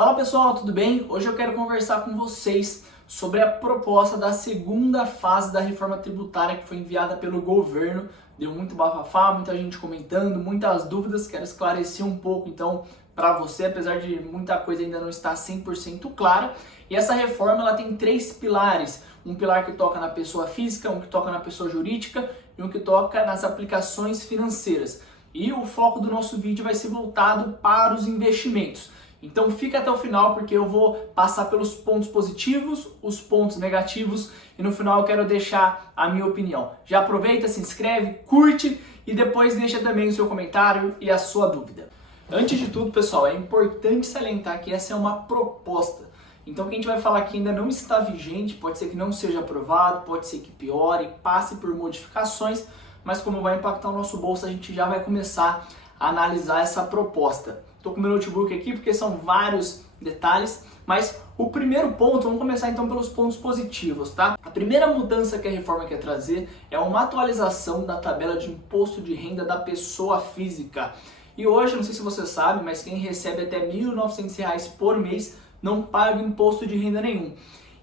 Fala pessoal, tudo bem? Hoje eu quero conversar com vocês sobre a proposta da segunda fase da reforma tributária que foi enviada pelo governo. Deu muito bafafá, muita gente comentando, muitas dúvidas, quero esclarecer um pouco então para você, apesar de muita coisa ainda não estar 100% clara. E essa reforma ela tem três pilares, um pilar que toca na pessoa física, um que toca na pessoa jurídica e um que toca nas aplicações financeiras. E o foco do nosso vídeo vai ser voltado para os investimentos. Então fica até o final porque eu vou passar pelos pontos positivos, os pontos negativos e no final eu quero deixar a minha opinião. Já aproveita, se inscreve, curte e depois deixa também o seu comentário e a sua dúvida. Antes de tudo, pessoal, é importante salientar que essa é uma proposta. Então o que a gente vai falar aqui ainda não está vigente, pode ser que não seja aprovado, pode ser que piore, passe por modificações, mas como vai impactar o nosso bolso, a gente já vai começar a analisar essa proposta. Estou com o meu notebook aqui porque são vários detalhes, mas o primeiro ponto, vamos começar então pelos pontos positivos, tá? A primeira mudança que a reforma quer trazer é uma atualização da tabela de imposto de renda da pessoa física. E hoje, não sei se você sabe, mas quem recebe até R$ 1.900 por mês não paga imposto de renda nenhum.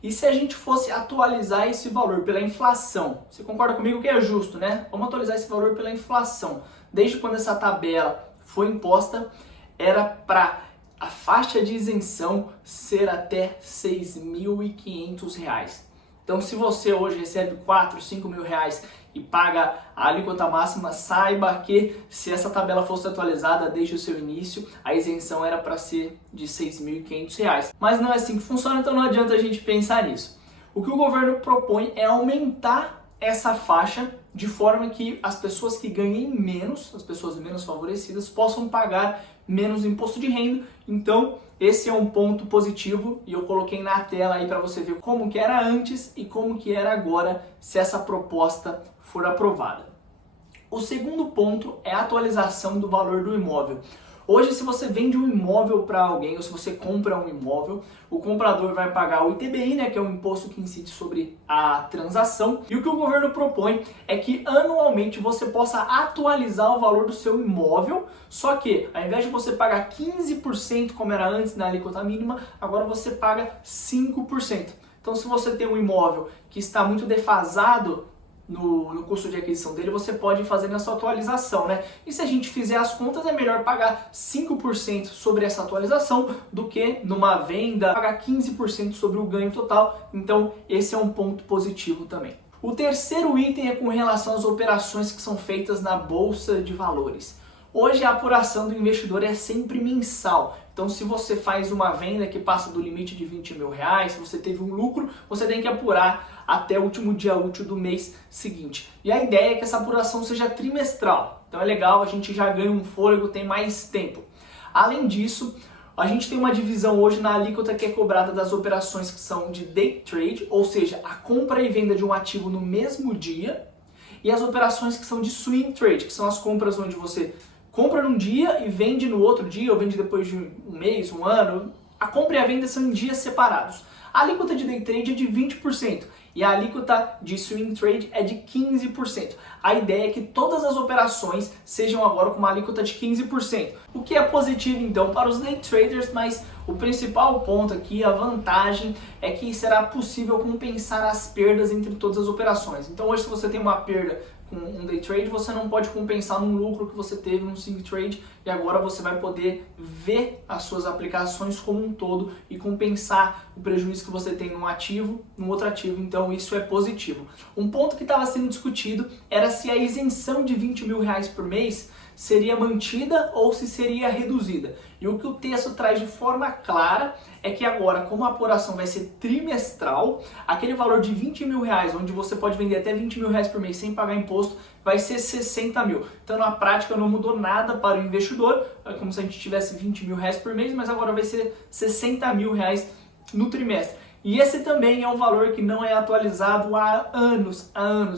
E se a gente fosse atualizar esse valor pela inflação? Você concorda comigo que é justo, né? Vamos atualizar esse valor pela inflação. Desde quando essa tabela foi imposta, era para a faixa de isenção ser até R$ 6.500. Então, se você hoje recebe 4, 5 mil reais e paga a alíquota máxima, saiba que se essa tabela fosse atualizada desde o seu início, a isenção era para ser de R$ 6.500. Mas não é assim que funciona, então não adianta a gente pensar nisso. O que o governo propõe é aumentar essa faixa de forma que as pessoas que ganhem menos, as pessoas menos favorecidas, possam pagar menos imposto de renda. Então, esse é um ponto positivo e eu coloquei na tela aí para você ver como que era antes e como que era agora se essa proposta for aprovada. O segundo ponto é a atualização do valor do imóvel. Hoje, se você vende um imóvel para alguém ou se você compra um imóvel, o comprador vai pagar o ITBI, né, que é o imposto que incide sobre a transação. E o que o governo propõe é que anualmente você possa atualizar o valor do seu imóvel, só que ao invés de você pagar 15% como era antes na alíquota mínima, agora você paga 5%. Então, se você tem um imóvel que está muito defasado no custo de aquisição dele, você pode fazer essa atualização, né? E se a gente fizer as contas, é melhor pagar 5% sobre essa atualização do que numa venda pagar 15% sobre o ganho total. Então, esse é um ponto positivo também. O terceiro item é com relação às operações que são feitas na Bolsa de Valores. Hoje a apuração do investidor é sempre mensal. Então, se você faz uma venda que passa do limite de 20 mil reais, se você teve um lucro, você tem que apurar até o último dia útil do mês seguinte. E a ideia é que essa apuração seja trimestral. Então é legal, a gente já ganha um fôlego, tem mais tempo. Além disso, a gente tem uma divisão hoje na alíquota que é cobrada das operações que são de day trade, ou seja, a compra e venda de um ativo no mesmo dia, e as operações que são de swing trade, que são as compras onde você compra num dia e vende no outro dia, ou vende depois de um mês, um ano. A compra e a venda são em dias separados. A alíquota de day trade é de 20% e a alíquota de swing trade é de 15%. A ideia é que todas as operações sejam agora com uma alíquota de 15%, o que é positivo então para os day traders, mas o principal ponto aqui, a vantagem, é que será possível compensar as perdas entre todas as operações. Então hoje, se você tem uma perda com um day trade, você não pode compensar num lucro que você teve no swing trade, e agora você vai poder ver as suas aplicações como um todo e compensar o prejuízo que você tem num ativo, no outro ativo. Então isso é positivo. Um ponto que estava sendo discutido era se a isenção de 20 mil reais por mês seria mantida ou se seria reduzida. E o que o texto traz de forma clara é que agora, como a apuração vai ser trimestral, aquele valor de 20 mil reais, onde você pode vender até 20 mil reais por mês sem pagar imposto, vai ser 60 mil. Então, na prática, não mudou nada para o investidor, é como se a gente tivesse 20 mil reais por mês, mas agora vai ser 60 mil reais no trimestre. E esse também é um valor que não é atualizado há anos,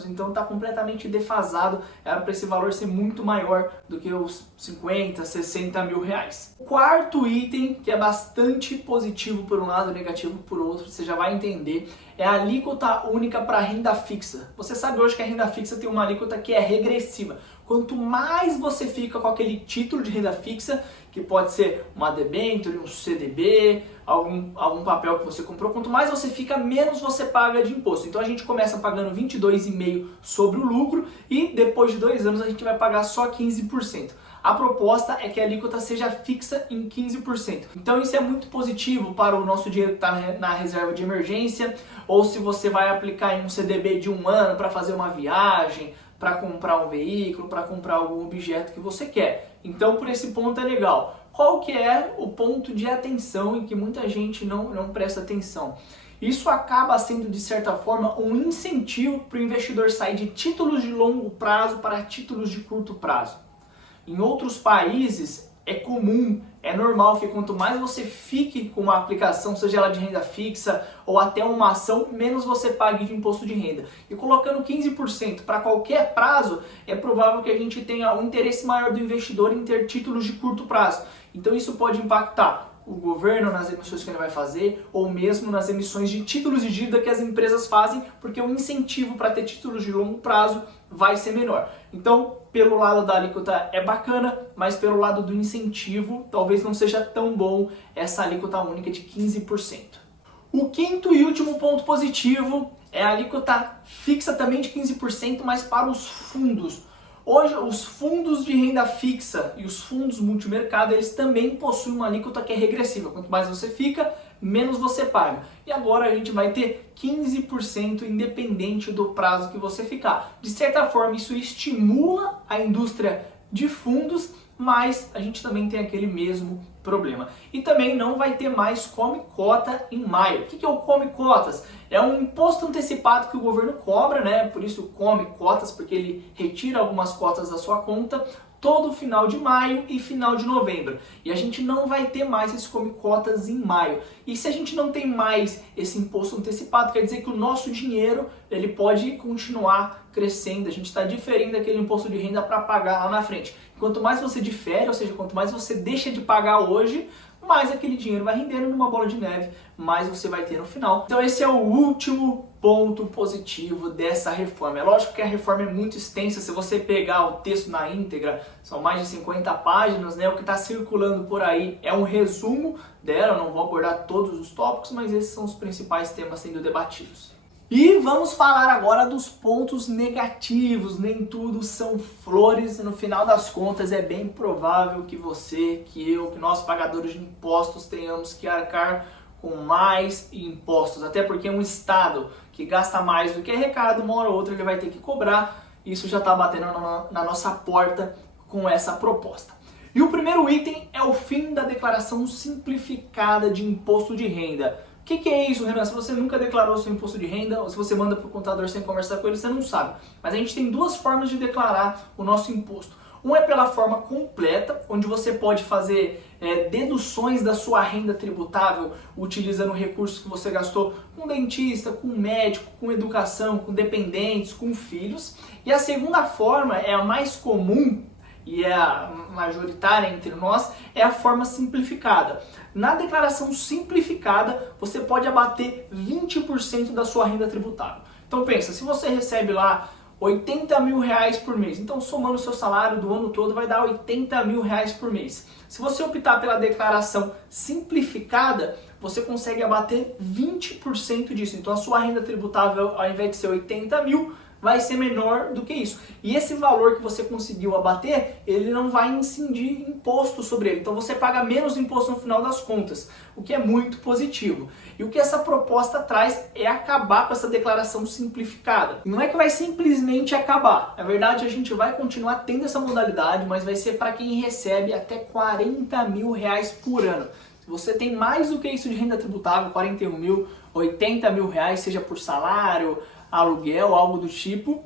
então está completamente defasado. Era para esse valor ser muito maior do que os 50, 60 mil reais. O quarto item, que é bastante positivo por um lado, negativo por outro, você já vai entender, é a alíquota única para renda fixa. Você sabe hoje que a renda fixa tem uma alíquota que é regressiva. Quanto mais você fica com aquele título de renda fixa, que pode ser uma debênture, um CDB, algum papel que você comprou. Quanto mais você fica, menos você paga de imposto. Então a gente começa pagando 22,5% sobre o lucro e depois de 2 anos a gente vai pagar só 15%. A proposta é que a alíquota seja fixa em 15%. Então isso é muito positivo para o nosso dinheiro que está na reserva de emergência, ou se você vai aplicar em um CDB de 1 ano para fazer uma viagem, para comprar um veículo, para comprar algum objeto que você quer. Então por esse ponto é legal. Qual que é o ponto de atenção em que muita gente não presta atenção? Isso acaba sendo, de certa forma, um incentivo para o investidor sair de títulos de longo prazo para títulos de curto prazo. Em outros países é comum, é normal que quanto mais você fique com uma aplicação, seja ela de renda fixa ou até uma ação, menos você pague de imposto de renda. E colocando 15% para qualquer prazo, é provável que a gente tenha um interesse maior do investidor em ter títulos de curto prazo. Então isso pode impactar o governo nas emissões que ele vai fazer, ou mesmo nas emissões de títulos de dívida que as empresas fazem, porque o incentivo para ter títulos de longo prazo vai ser menor. Então, pelo lado da alíquota é bacana, mas pelo lado do incentivo, talvez não seja tão bom essa alíquota única de 15%. O quinto e último ponto positivo é a alíquota fixa também de 15%, mas para os fundos. Hoje, os fundos de renda fixa e os fundos multimercado, eles também possuem uma alíquota que é regressiva. Quanto mais você fica, menos você paga. E agora a gente vai ter 15% independente do prazo que você ficar. De certa forma, isso estimula a indústria de fundos, mas a gente também tem aquele mesmo problema. E também não vai ter mais come cota em maio. O que é o come cotas? É um imposto antecipado que o governo cobra, né? Por isso come cotas, porque ele retira algumas cotas da sua conta todo final de maio e final de novembro. E a gente não vai ter mais esse come cotas em maio. E se a gente não tem mais esse imposto antecipado, quer dizer que o nosso dinheiro ele pode continuar crescendo. A gente está diferindo aquele imposto de renda para pagar lá na frente. Quanto mais você difere, ou seja, quanto mais você deixa de pagar hoje, mais aquele dinheiro vai rendendo numa bola de neve, mais você vai ter no final. Então esse é o último ponto positivo dessa reforma. É lógico que a reforma é muito extensa, se você pegar o texto na íntegra, são mais de 50 páginas, né? O que está circulando por aí é um resumo dela, eu não vou abordar todos os tópicos, mas esses são os principais temas sendo debatidos. E vamos falar agora dos pontos negativos. Nem tudo são flores. No final das contas, é bem provável que você, que eu, que nós pagadores de impostos tenhamos que arcar com mais impostos. Até porque um Estado que gasta mais do que arrecada, uma hora ou outra ele vai ter que cobrar. Isso já está batendo na nossa porta com essa proposta. E o primeiro item é o fim da declaração simplificada de imposto de renda. O que é isso, Renan? Se você nunca declarou seu imposto de renda, ou se você manda para o contador sem conversar com ele, você não sabe. Mas a gente tem duas formas de declarar o nosso imposto. Um é pela forma completa, onde você pode fazer deduções da sua renda tributável, utilizando recursos que você gastou com dentista, com médico, com educação, com dependentes, com filhos. E a segunda forma é a mais comum, e é a majoritária entre nós, é a forma simplificada. Na declaração simplificada, você pode abater 20% da sua renda tributável. Então pensa, se você recebe lá 80 mil reais por mês, então somando o seu salário do ano todo vai dar 80 mil reais por mês. Se você optar pela declaração simplificada, você consegue abater 20% disso. Então a sua renda tributável, ao invés de ser 80 mil, vai ser menor do que isso. E esse valor que você conseguiu abater, ele não vai incidir imposto sobre ele. Então você paga menos imposto no final das contas, o que é muito positivo. E o que essa proposta traz é acabar com essa declaração simplificada. Não é que vai simplesmente acabar. Na verdade, a gente vai continuar tendo essa modalidade, mas vai ser para quem recebe até 40 mil reais por ano. Se você tem mais do que isso de renda tributável, 41 mil, 80 mil reais, seja por salário, aluguel, algo do tipo,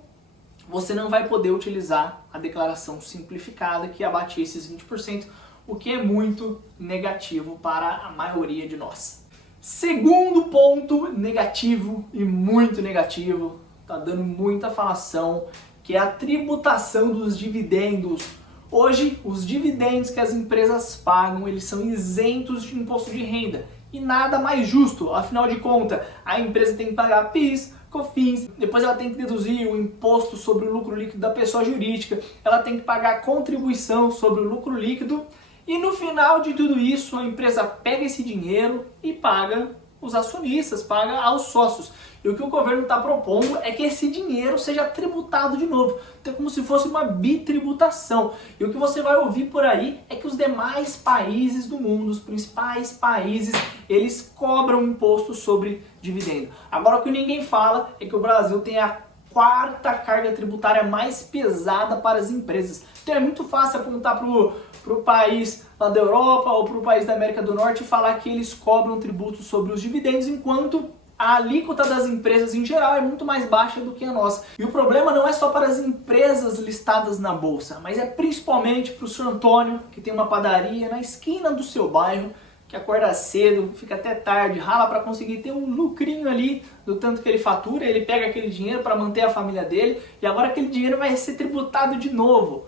você não vai poder utilizar a declaração simplificada que abate esses 20%, o que é muito negativo para a maioria de nós. Segundo ponto negativo e muito negativo, tá dando muita falação, que é a tributação dos dividendos. Hoje, os dividendos que as empresas pagam, eles são isentos de imposto de renda. E nada mais justo, afinal de contas, a empresa tem que pagar PIS, COFINS, depois ela tem que deduzir o imposto sobre o lucro líquido da pessoa jurídica, ela tem que pagar contribuição sobre o lucro líquido E no final de tudo isso, a empresa pega esse dinheiro e paga os acionistas, paga aos sócios. E o que o governo está propondo é que esse dinheiro seja tributado de novo. Então é como se fosse uma bitributação. E o que você vai ouvir por aí é que os demais países do mundo, os principais países, eles cobram imposto sobre dividendo. Agora o que ninguém fala é que o Brasil tem a quarta carga tributária mais pesada para as empresas. Então é muito fácil apontar para o país lá da Europa ou para o país da América do Norte e falar que eles cobram tributos sobre os dividendos, enquanto a alíquota das empresas em geral é muito mais baixa do que a nossa. E o problema não é só para as empresas listadas na bolsa, mas é principalmente para o senhor Antônio, que tem uma padaria na esquina do seu bairro, que acorda cedo, fica até tarde, rala para conseguir ter um lucrinho ali do tanto que ele fatura, ele pega aquele dinheiro para manter a família dele e agora aquele dinheiro vai ser tributado de novo.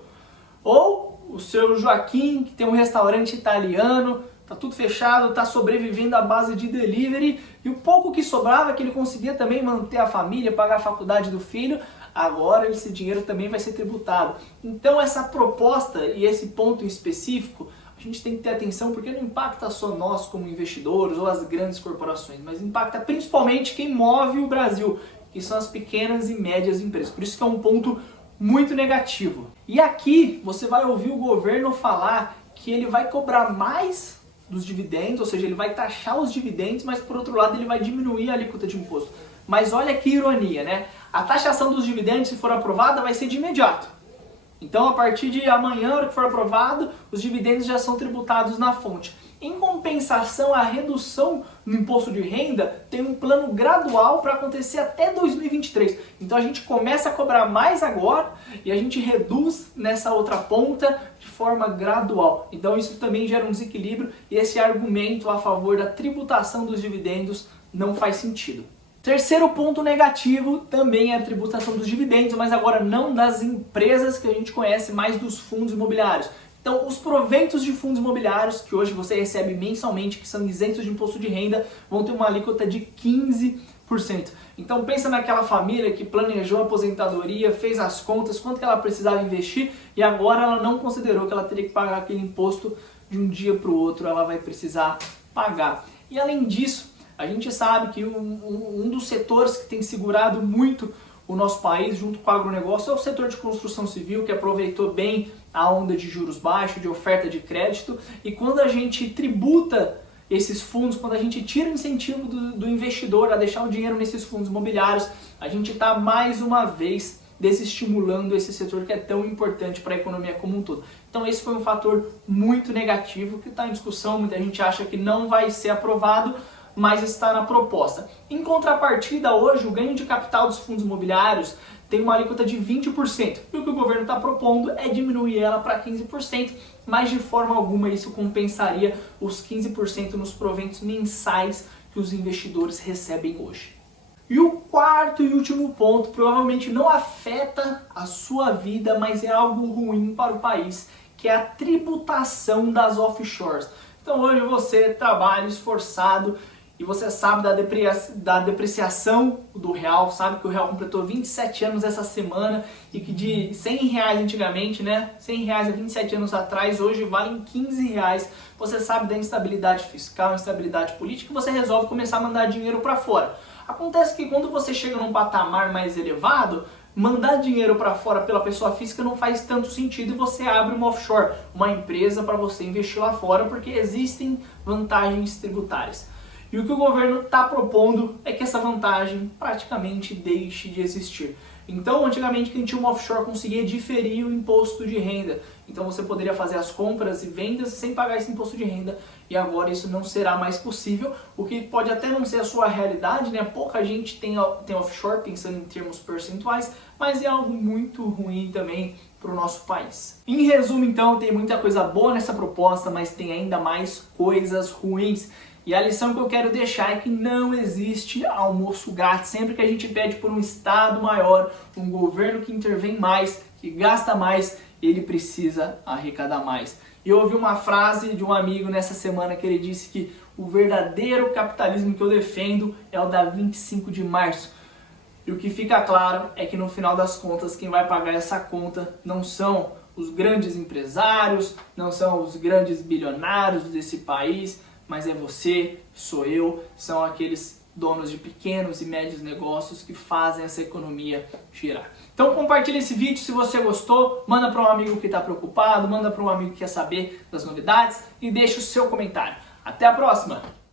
Ou o seu Joaquim, que tem um restaurante italiano, tá tudo fechado, tá sobrevivendo à base de delivery e o pouco que sobrava que ele conseguia também manter a família, pagar a faculdade do filho, agora esse dinheiro também vai ser tributado. Então essa proposta e esse ponto em específico, a gente tem que ter atenção porque não impacta só nós como investidores ou as grandes corporações, mas impacta principalmente quem move o Brasil, que são as pequenas e médias empresas. Por isso que é um ponto muito negativo. E aqui você vai ouvir o governo falar que ele vai cobrar mais dos dividendos, ou seja, ele vai taxar os dividendos, mas por outro lado ele vai diminuir a alíquota de imposto. Mas olha que ironia, né? A taxação dos dividendos, se for aprovada, vai ser de imediato. Então, a partir de amanhã, na hora que for aprovado, os dividendos já são tributados na fonte. Em compensação, a redução no imposto de renda tem um plano gradual para acontecer até 2023. Então, a gente começa a cobrar mais agora e a gente reduz nessa outra ponta de forma gradual. Então, isso também gera um desequilíbrio e esse argumento a favor da tributação dos dividendos não faz sentido. Terceiro ponto negativo também é a tributação dos dividendos, mas agora não das empresas que a gente conhece, mas dos fundos imobiliários. Então, os proventos de fundos imobiliários, que hoje você recebe mensalmente, que são isentos de imposto de renda, vão ter uma alíquota de 15%. Então, pensa naquela família que planejou a aposentadoria, fez as contas, quanto que ela precisava investir, e agora ela não considerou que ela teria que pagar aquele imposto de um dia para o outro, ela vai precisar pagar. E além disso, a gente sabe que um dos setores que tem segurado muito o nosso país, junto com o agronegócio, é o setor de construção civil, que aproveitou bem a onda de juros baixos, de oferta de crédito. E quando a gente tributa esses fundos, quando a gente tira o incentivo do investidor a deixar o dinheiro nesses fundos imobiliários, a gente está mais uma vez desestimulando esse setor que é tão importante para a economia como um todo. Então esse foi um fator muito negativo que está em discussão, muita gente acha que não vai ser aprovado, mas está na proposta. Em contrapartida, hoje, o ganho de capital dos fundos imobiliários tem uma alíquota de 20%. E o que o governo está propondo é diminuir ela para 15%, mas de forma alguma isso compensaria os 15% nos proventos mensais que os investidores recebem hoje. E o quarto e último ponto, provavelmente não afeta a sua vida, mas é algo ruim para o país, que é a tributação das offshores. Então hoje você trabalha esforçado, e você sabe da depreciação do real, sabe que o real completou 27 anos essa semana e que de 100 reais antigamente, né, 100 reais há 27 anos atrás, hoje valem 15 reais. Você sabe da instabilidade fiscal, instabilidade política, e você resolve começar a mandar dinheiro para fora. Acontece que quando você chega num patamar mais elevado, mandar dinheiro para fora pela pessoa física não faz tanto sentido e você abre uma offshore, uma empresa para você investir lá fora, porque existem vantagens tributárias. E o que o governo está propondo é que essa vantagem praticamente deixe de existir. Então, antigamente, quem tinha uma offshore conseguia diferir o imposto de renda. Então, você poderia fazer as compras e vendas sem pagar esse imposto de renda. E agora isso não será mais possível, o que pode até não ser a sua realidade, né? Pouca gente tem offshore, pensando em termos percentuais, mas é algo muito ruim também para o nosso país. Em resumo, então, tem muita coisa boa nessa proposta, mas tem ainda mais coisas ruins. E a lição que eu quero deixar é que não existe almoço grátis. Sempre que a gente pede por um Estado maior, um governo que intervém mais, que gasta mais, ele precisa arrecadar mais. E eu ouvi uma frase de um amigo nessa semana que ele disse que o verdadeiro capitalismo que eu defendo é o da 25 de março. E o que fica claro é que no final das contas, quem vai pagar essa conta não são os grandes empresários, não são os grandes bilionários desse país, mas é você, sou eu, são aqueles donos de pequenos e médios negócios que fazem essa economia girar. Então compartilha esse vídeo se você gostou, manda para um amigo que está preocupado, manda para um amigo que quer saber das novidades e deixa o seu comentário. Até a próxima!